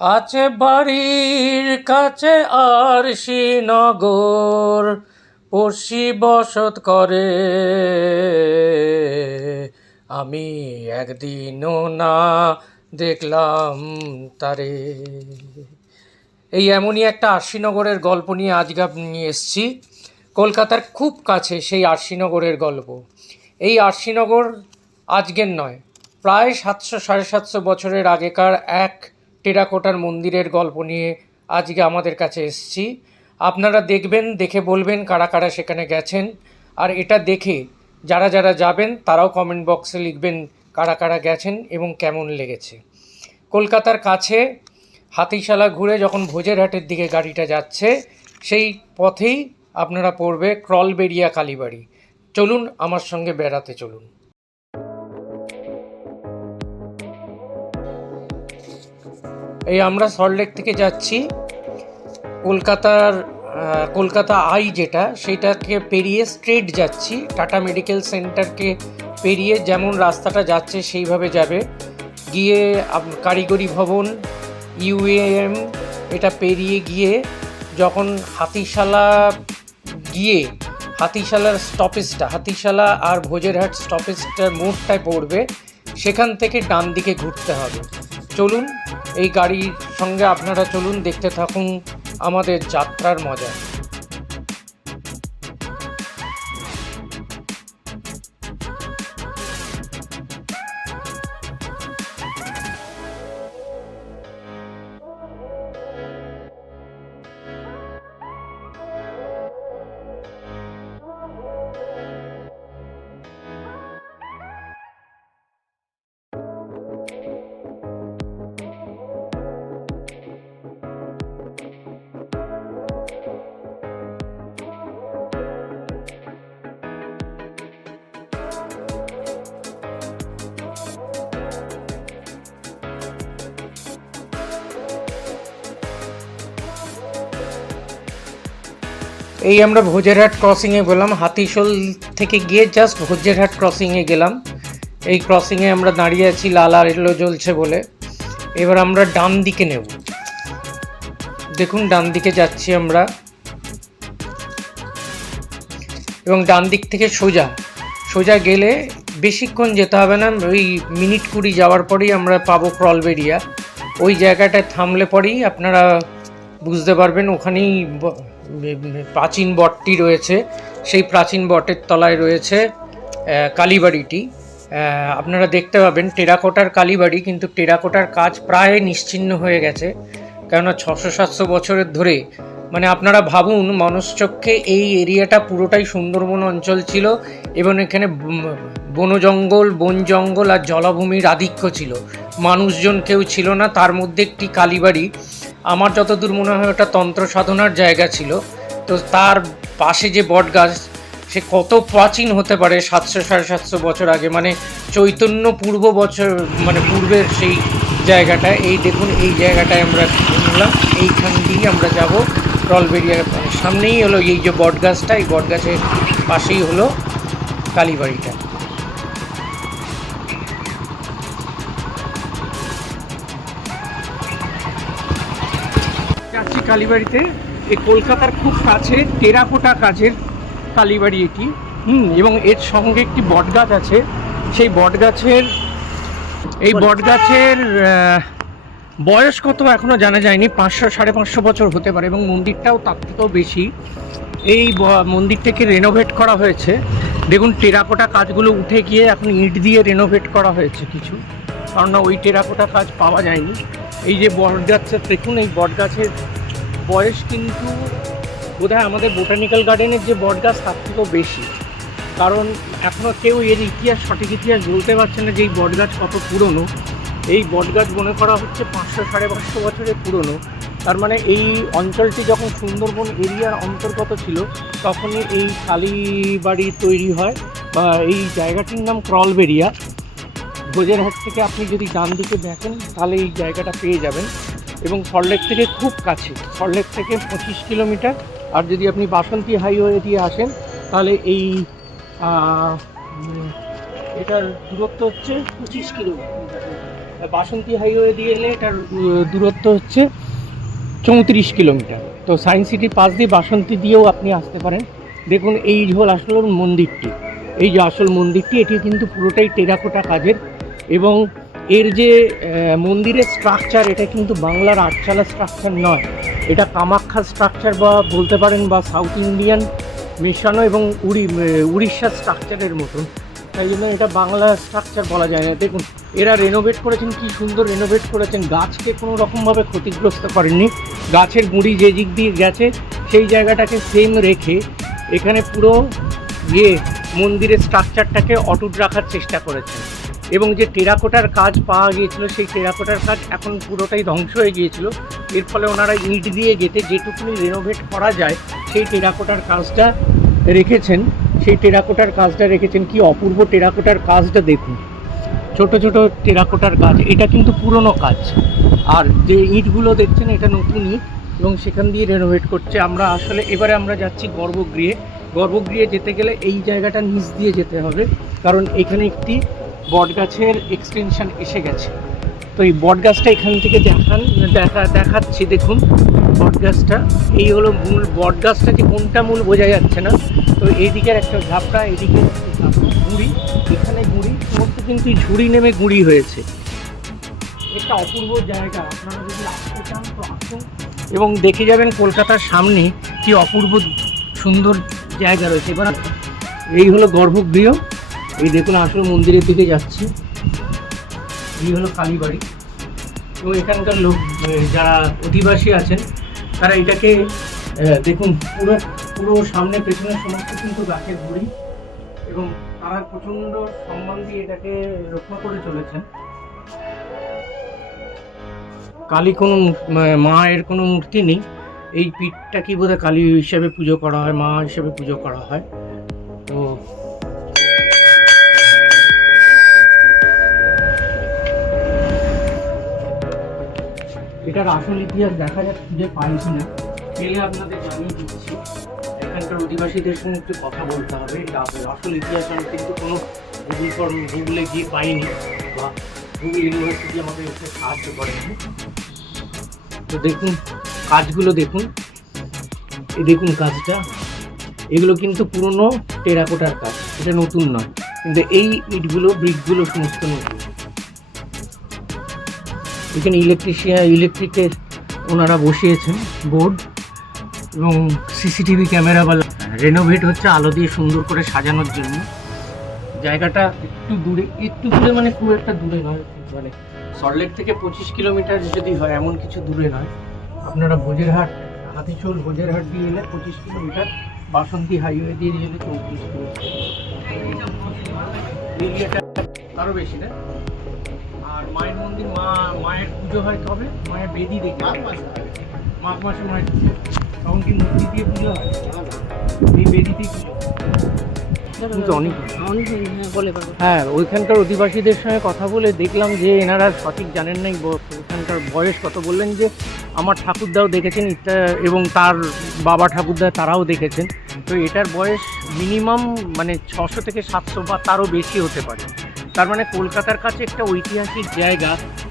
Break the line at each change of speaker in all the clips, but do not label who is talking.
আছে বাড়ির কাছে আর শ্রীনগর পড়শি বসত করে। আমি একদিনও না দেখলাম তারে। এই এমনই একটা আশিনগরের গল্প নিয়ে আজকে নিয়ে এসেছি। কলকাতার খুব কাছে সেই আশিনগরের গল্প। এই আশিনগর আজকের নয়, প্রায় সাতশো, সাড়ে সাতশো বছরের আগেকার এক টেরাকোটার মন্দিরের গল্প নিয়ে আজকে আমাদের কাছে এসছি। আপনারা দেখবেন, দেখে বলবেন কারা কারা সেখানে গেছেন। আর এটা দেখে যারা যারা যাবেন, তারাও কমেন্ট বক্সে লিখবেন কারা কারা গেছেন এবং কেমন লেগেছে। কলকাতার কাছে হাতিশালা ঘুরে যখন ভোজেরহাটের দিকে গাড়িটা যাচ্ছে, সেই পথেই আপনারা পড়বে ক্রলবেরিয়া কালীবাড়ি। চলুন, আমার সঙ্গে বেড়াতে চলুন। এই আমরা সল্টলেক থেকে যাচ্ছি। কলকাতার কলকাতা আই যেটা সেটাকে পেরিয়ে স্ট্রেট যাচ্ছি। টাটা মেডিকেল সেন্টারকে পেরিয়ে যেমন রাস্তাটা যাচ্ছে, সেইভাবে যাবে। গিয়ে কারিগরি ভবন ইউএএম এটা পেরিয়ে গিয়ে যখন হাতিশালা গিয়ে, হাতিশালার স্টপেজটা হাতিশালা আর ভোজেরহাট স্টপেজটার মোড়টায় পড়বে, সেখান থেকে ডান দিকে ঘুরতে হবে। চলুন এই গাড়ির সঙ্গে আপনারা চলুন দেখতে থাকুন আমাদের যাত্রার মজা। এই আমরা ভোজেরহাট ক্রসিংয়ে গেলাম, হাতিশোল থেকে গিয়ে জাস্ট ভোজেরহাট ক্রসিংয়ে গেলাম। এই ক্রসিংয়ে আমরা দাঁড়িয়ে আছি, লাল আর এলো জ্বলছে বলে। এবার আমরা ডান দিকে নেব। দেখুন, ডান দিকে যাচ্ছি আমরা। এবং ডান দিক থেকে সোজা। সোজা গেলে বেশিক্ষণ যেতে হবে না, ওই মিনিট কুড়ি যাওয়ার পরেই আমরা পাবো ক্রলবেরিয়া ওই জায়গাটায় থামলে পরেই আপনারা বুঝতে পারবেন, ওখানেই প্রাচীন বটটি রয়েছে। সেই প্রাচীন বটের তলায় রয়েছে কালীবাড়িটি। আপনারা দেখতে পাবেন টেরাকোটার কালীবাড়ি, কিন্তু টেরাকোটার কাজ প্রায় নিশ্চিহ্ন হয়ে গেছে। কেননা ছশো সাতশো বছরের ধরে মানে আপনারা ভাবুন, মনশ্চক্ষে এই এরিয়াটা পুরোটাই সুন্দরবন অঞ্চল ছিল, এবং এখানে বন- বনজঙ্গল বন জঙ্গল আর জলাভূমির আধিক্য ছিল। মানুষজন কেউ ছিল না, তার মধ্যে একটি কালীবাড়ি। আমার যতদূর মনে হয় ওটা তন্ত্র সাধনার জায়গা ছিল। তো তার পাশে যে বট গাছ সে কত প্রাচীন হতে পারে সাতশো, সাড়ে সাতশো বছর আগে। মানে চৈতন্য পূর্ব বছর মানে পূর্বের সেই জায়গাটা, এই দেখুন, এই জায়গাটায় আমরা নিলাম এইখান দিয়েই আমরা যাব রলবেরিয়ার সামনেই হলো এই যে বট গাছটা এই বট গাছের পাশেই হলো কালীবাড়িটা। কালীবাড়িতে। এই কলকাতার খুব কাছে টেরাকোটা কাজের কালীবাড়ি এটি। হুম এবং এর সঙ্গে একটি বটগাছ আছে। সেই বটগাছের এই বটগাছের বয়স কত এখনও জানা যায়নি। পাঁচশো সাড়ে পাঁচশো বছর হতে পারে এবং মন্দিরটাও তার থেকেও বেশি। এই মন্দিরটাকে রেনোভেট করা হয়েছে। দেখুন টেরাকোটা কাজগুলো উঠে গিয়ে এখন ইট দিয়ে রেনোভেট করা হয়েছে কিছু। কারণ ওই টেরাকোটা কাজ পাওয়া যায়নি। এই যে বট গাছটা দেখুন এই বট গাছের বয়স কিন্তু বোধহয় আমাদের বোটানিক্যাল গার্ডেনের যে বট গাছ, তার থেকেও বেশি। কারণ এখনও কেউ এর ইতিহাস, সঠিক ইতিহাস বলতে পারছে না যে এই বট গাছ কত পুরনো। এই বট গাছ মনে করা হচ্ছে পাঁচশো, সাড়ে পাঁচশো বছরের পুরনো। তার মানে এই অঞ্চলটি যখন সুন্দরবন এরিয়ার অন্তর্গত ছিল, তখনই এই কালীবাড়ি তৈরি হয়, বা এই জায়গাটির নাম ক্রলবেরিয়া। ভোজেরহাট থেকে আপনি যদি ডান দিকে দেখেন, তাহলে এই জায়গাটা পেয়ে যাবেন। এবং সল্টলেক থেকে খুব কাছে সল্টলেক থেকে পঁচিশ কিলোমিটার। আর যদি আপনি বাসন্তী হাইওয়ে দিয়ে আসেন, তাহলে এই এটার দূরত্ব হচ্ছে পঁচিশ কিলোমিটার। বাসন্তী হাইওয়ে দিয়ে এলে এটার দূরত্ব হচ্ছে চৌত্রিশ কিলোমিটার। তো সায়েন্স সিটি পাস দিয়ে বাসন্তী দিয়েও আপনি আসতে পারেন। দেখুন, এই হল আসল মন্দিরটি। এই যে আসল মন্দিরটি, এটি কিন্তু পুরোটাই টেরাকোটা কাজের। এবং এর যে মন্দিরের স্ট্রাকচার এটা কিন্তু বাংলার আটচালা স্ট্রাকচার নয়। এটা কামাখ্যা স্ট্রাকচার বা বলতে পারেন বা সাউথ ইন্ডিয়ান মেশানো এবং উড়ি উড়িষ্যার স্ট্রাকচারের মতন। তাই জন্য এটা বাংলা স্ট্রাকচার বলা যায়। না দেখুন, এরা রেনোভেট করেছেন, কি সুন্দর রেনোভেট করেছেন। গাছকে কোনো রকমভাবে ক্ষতিগ্রস্ত করেননি। গাছের গুঁড়ি যে দিক দিয়ে গেছে, সেই জায়গাটাকে সেম রেখে এখানে পুরো ইয়ে মন্দিরের স্ট্রাকচারটাকে অটুট রাখার চেষ্টা করেছেন। এবং যে টেরাকোটার কাজ পাওয়া গিয়েছিল, সেই টেরাকোটার কাজ এখন পুরোটাই ধ্বংস হয়ে গিয়েছিল। এর ফলে ওনারা ইট দিয়ে গেতে যেটুকুনি রেনোভেট করা যায়, সেই টেরাকোটার কাজটা রেখেছেন। সেই টেরাকোটার কাজটা রেখেছেন কি অপূর্ব টেরাকোটার কাজটা দেখুন। ছোট ছোট টেরাকোটার কাজ, এটা কিন্তু পুরনো কাজ। আর যে ইটগুলো দেখছেন, এটা নতুন ইট এবং সেখান দিয়ে রেনোভেট করছে। আমরা আসলে এবারে আমরা যাচ্ছি গর্ভগৃহে। গর্ভগৃহে যেতে গেলে এই জায়গাটা নিচ দিয়ে যেতে হবে। কারণ এখানে একটি বটগাছের এক্সটেনশন এসে গেছে। তো এই বটগাছটা এখান থেকে দেখান, দেখা, দেখাচ্ছি, দেখুন। বটগাছটা, এই হলো মূল, বটগাছটা যে কোনটা মূল বোঝা যাচ্ছে না। তো এইদিকের একটা ঝাপড়া এদিকে গুঁড়ি, এখানে গুঁড়ি, সমস্ত কিন্তু ঝুড়ি নেমে গুঁড়ি হয়েছে। একটা অপূর্ব জায়গা, আপনারা যদি আসতে চান, তো আসুন। এবং দেখে যাবেন কলকাতার সামনে কি অপূর্ব সুন্দর জায়গা রয়েছে। এবার এই হলো গর্ভগৃহ। এই দেখুন, আসলে মন্দিরের দিকে যাচ্ছি। এই হলো কালীবাড়ি এবং এখানকার লোক যারা অধিবাসী আছেন, তারা এটাকে দেখুন, পুরো পুরো সামনে পেছনে সমস্ত কিন্তু গাছের গুড়ি এবং তারা প্রচণ্ড সম্মান দিয়ে এটাকে রক্ষা করে চলেছেন। কালী কোনো মা- মায়ের কোনো মূর্তি নেই। এই পীঠটা কি বোধহয় কালী হিসাবে পুজো করা হয়, মা হিসাবে পুজো করা হয়? এটার আসল ইতিহাস দেখা যাক খুঁজে পাই কিনা। পেলে আপনাদের জানিয়ে দিচ্ছি, এখানকার অধিবাসীদের সঙ্গে একটু কথা বলতে হবে। এটা আসল- ইতিহাস, আমি কিন্তু কোনো গুগল ফর্ম গুগলে গিয়ে পাইনি বা গুগল ইউনিভার্সিটি আমাকে এসে সাহায্য করেনি। তো দেখুন, কাজগুলো দেখুন। এই দেখুন কাজটা। এগুলো কিন্তু পুরনো টেরাকোটার কাজ, এটা নতুন নয়। কিন্তু এই ইটগুলো, ব্রিকগুলো সমস্ত নতুন। এখানে ইলেকট্রিশিয়ান ইলেকট্রিকের ওনারা বসিয়েছেন বোর্ড এবং সিসিটিভি ক্যামেরা বা রেনোভেট হচ্ছে আলো দিয়ে সুন্দর করে সাজানোর জন্য। জায়গাটা একটু দূরে একটু দূরে মানে খুব একটা দূরে নয় মানে সল্টলেক থেকে পঁচিশ কিলোমিটার যদি হয়, এমন কিছু দূরে নয়। আপনারা ভোজেরহাট হাতিচোল ভোজেরহাট দিয়ে এলে পঁচিশ কিলোমিটার, বাসন্তী হাইওয়ে দিয়ে এলে চৌত্রিশ কিলোমিটার। আরও বেশি না? মায়ের পুজো হয় কবে? মায়ের বেদি দেখে। মাঘ মাসে। মায়ের পুজো। তখন কি মূর্তি দিয়ে পুজো হয়? এই বেদিতেই পুজো হয়। অনেক হ্যাঁ ওইখানকার অধিবাসীদের সঙ্গে কথা বলে দেখলাম যে এনারা সঠিক জানেন নাই ব- ওখানকার বয়স কত। বললেন যে আমার ঠাকুরদাও দেখেছেন এবং তার বাবা ঠাকুরদা তারাও দেখেছেন। তো এটার বয়স মিনিমাম মানে ছশো থেকে সাতশো বা তারও বেশি হতে পারে। তার মানে কলকাতার কাছে একটা ঐতিহাসিক জায়গা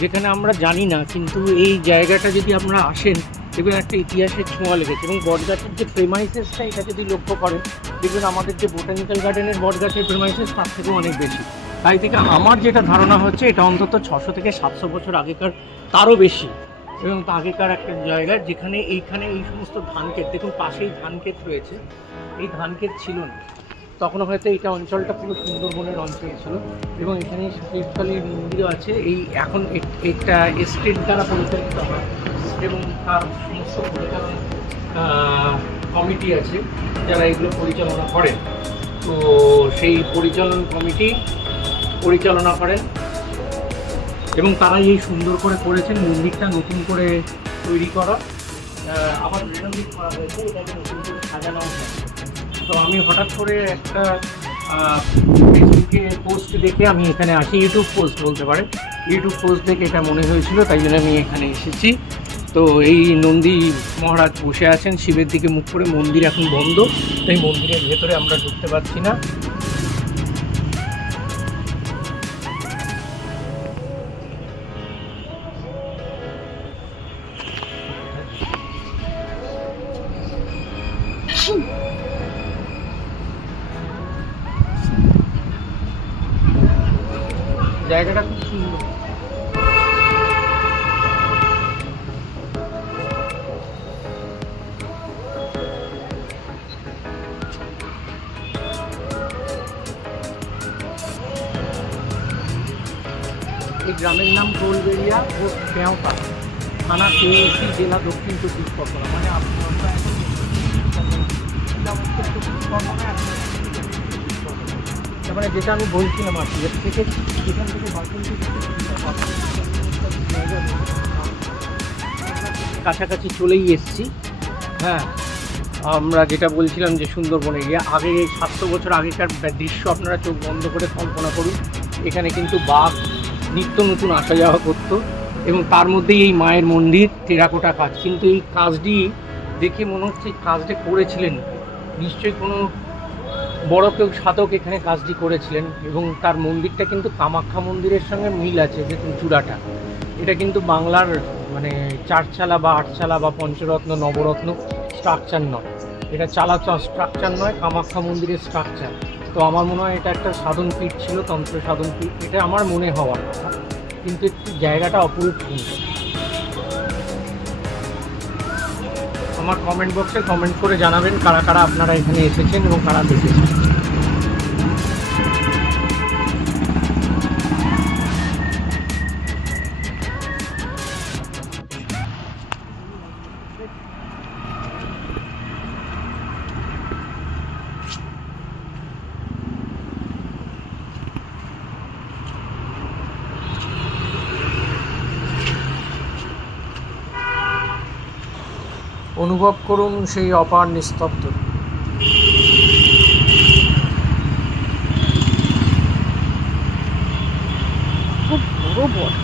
যেখানে আমরা জানি না, কিন্তু এই জায়গাটা যদি আপনারা আসেন, দেখবেন একটা ইতিহাসের ছোঁয়া লেগেছে। এবং বটগাছের যে প্রেমাইসেসটা এটা যদি লক্ষ্য করেন, দেখবেন আমাদের যে বোটানিক্যাল গার্ডেনের বটগাছের প্রেমাইসেস তার থেকেও অনেক বেশি। তাই থেকে আমার যেটা ধারণা হচ্ছে, এটা অন্তত ছশো থেকে সাতশো বছর আগেকার তারও বেশি। এবং আগেকার একটা জায়গা যেখানে এইখানে এই সমস্ত ধান ক্ষেত, দেখুন পাশেই ধান ক্ষেত রয়েছে, এই ধান ক্ষেত ছিল না। তখন হয়তো এটা অঞ্চলটা পুরো সুন্দরবনের অঞ্চল ছিল। এবং এখানে শিবকালীর মন্দিরও আছে। এই এখন এ- এটা এস্টেট দ্বারা পরিচালিত হয়। এবং তার সমস্ত পরিচালনা কমিটি আছে যারা এগুলো পরিচালনা করেন। তো সেই পরিচালন কমিটি পরিচালনা করেন। এবং তারাই এই সুন্দর করে করেছেন, মন্দিরটা নতুন করে তৈরি করা। আবার রেনোভেট করা হয়েছে। এটাকে নতুন করে সাজানো হয়েছে। তো আমি হঠাৎ করে একটা ফেসবুকে পোস্ট দেখে আমি এখানে আসি ইউটিউব পোস্ট বলতে পারে ইউটিউব পোস্ট দেখে এটা মনে হয়েছিল, তাই জন্য আমি এখানে এসেছি। তো এই নন্দী মহারাজ বসে আছেন, শিবের দিকে মুখ করে, মন্দির এখন বন্ধ। তাই মন্দিরের ভেতরে আমরা ঢুকতে পারছি না। এই গ্রামের নাম গোলবেড়িয়া ও পেঁওপা থানা কেএসি জেলা দক্ষিণ চব্বিশ পরগনা। মানে তারপরে যেটা আমি বলছিলাম আর কি এর থেকে এখান থেকে কাছাকাছি চলেই এসেছি। হ্যাঁ আমরা যেটা বলছিলাম যে সুন্দরবনে গিয়ে আগে সাতশো বছর আগেকার দৃশ্য আপনারা চোখ বন্ধ করে কল্পনা করুন। এখানে কিন্তু বাঘ নিত্য নতুন আসা যাওয়া করতো এবং তার মধ্যেই এই মায়ের মন্দির, টেরাকোটা কাজ। কিন্তু এই কাজটি দেখে মনে হচ্ছে কাজটা করেছিলেন। নিশ্চয়ই কোনো বড় কেউ, সাধক এখানে কাজটি করেছিলেন এবং তার মন্দিরটা কিন্তু কামাখ্যা মন্দিরের সঙ্গে মিল আছে দেখুন চূড়াটা। এটা কিন্তু বাংলার মানে চারচালা বা আটচালা বা পঞ্চরত্ন, নবরত্ন স্ট্রাকচার নয়। এটা চালা স্ট্রাকচার নয়, কামাখ্যা মন্দিরের স্ট্রাকচার তো আমার মনে হয় এটা একটা সাধন পীঠ ছিল তন্ত্র সাধন পীঠ। এটা আমার মনে হওয়ার কথা, কিন্তু একটু জায়গাটা অপরূপ সুন্দর আমার কমেন্ট বক্সে কমেন্ট করে জানাবেন কারা কারা আপনারা এখানে এসেছেন এবং কারা দেখেছেন। অনুভব করুন সেই অপার নিস্তব্ধ। খুব বড় বটগাছ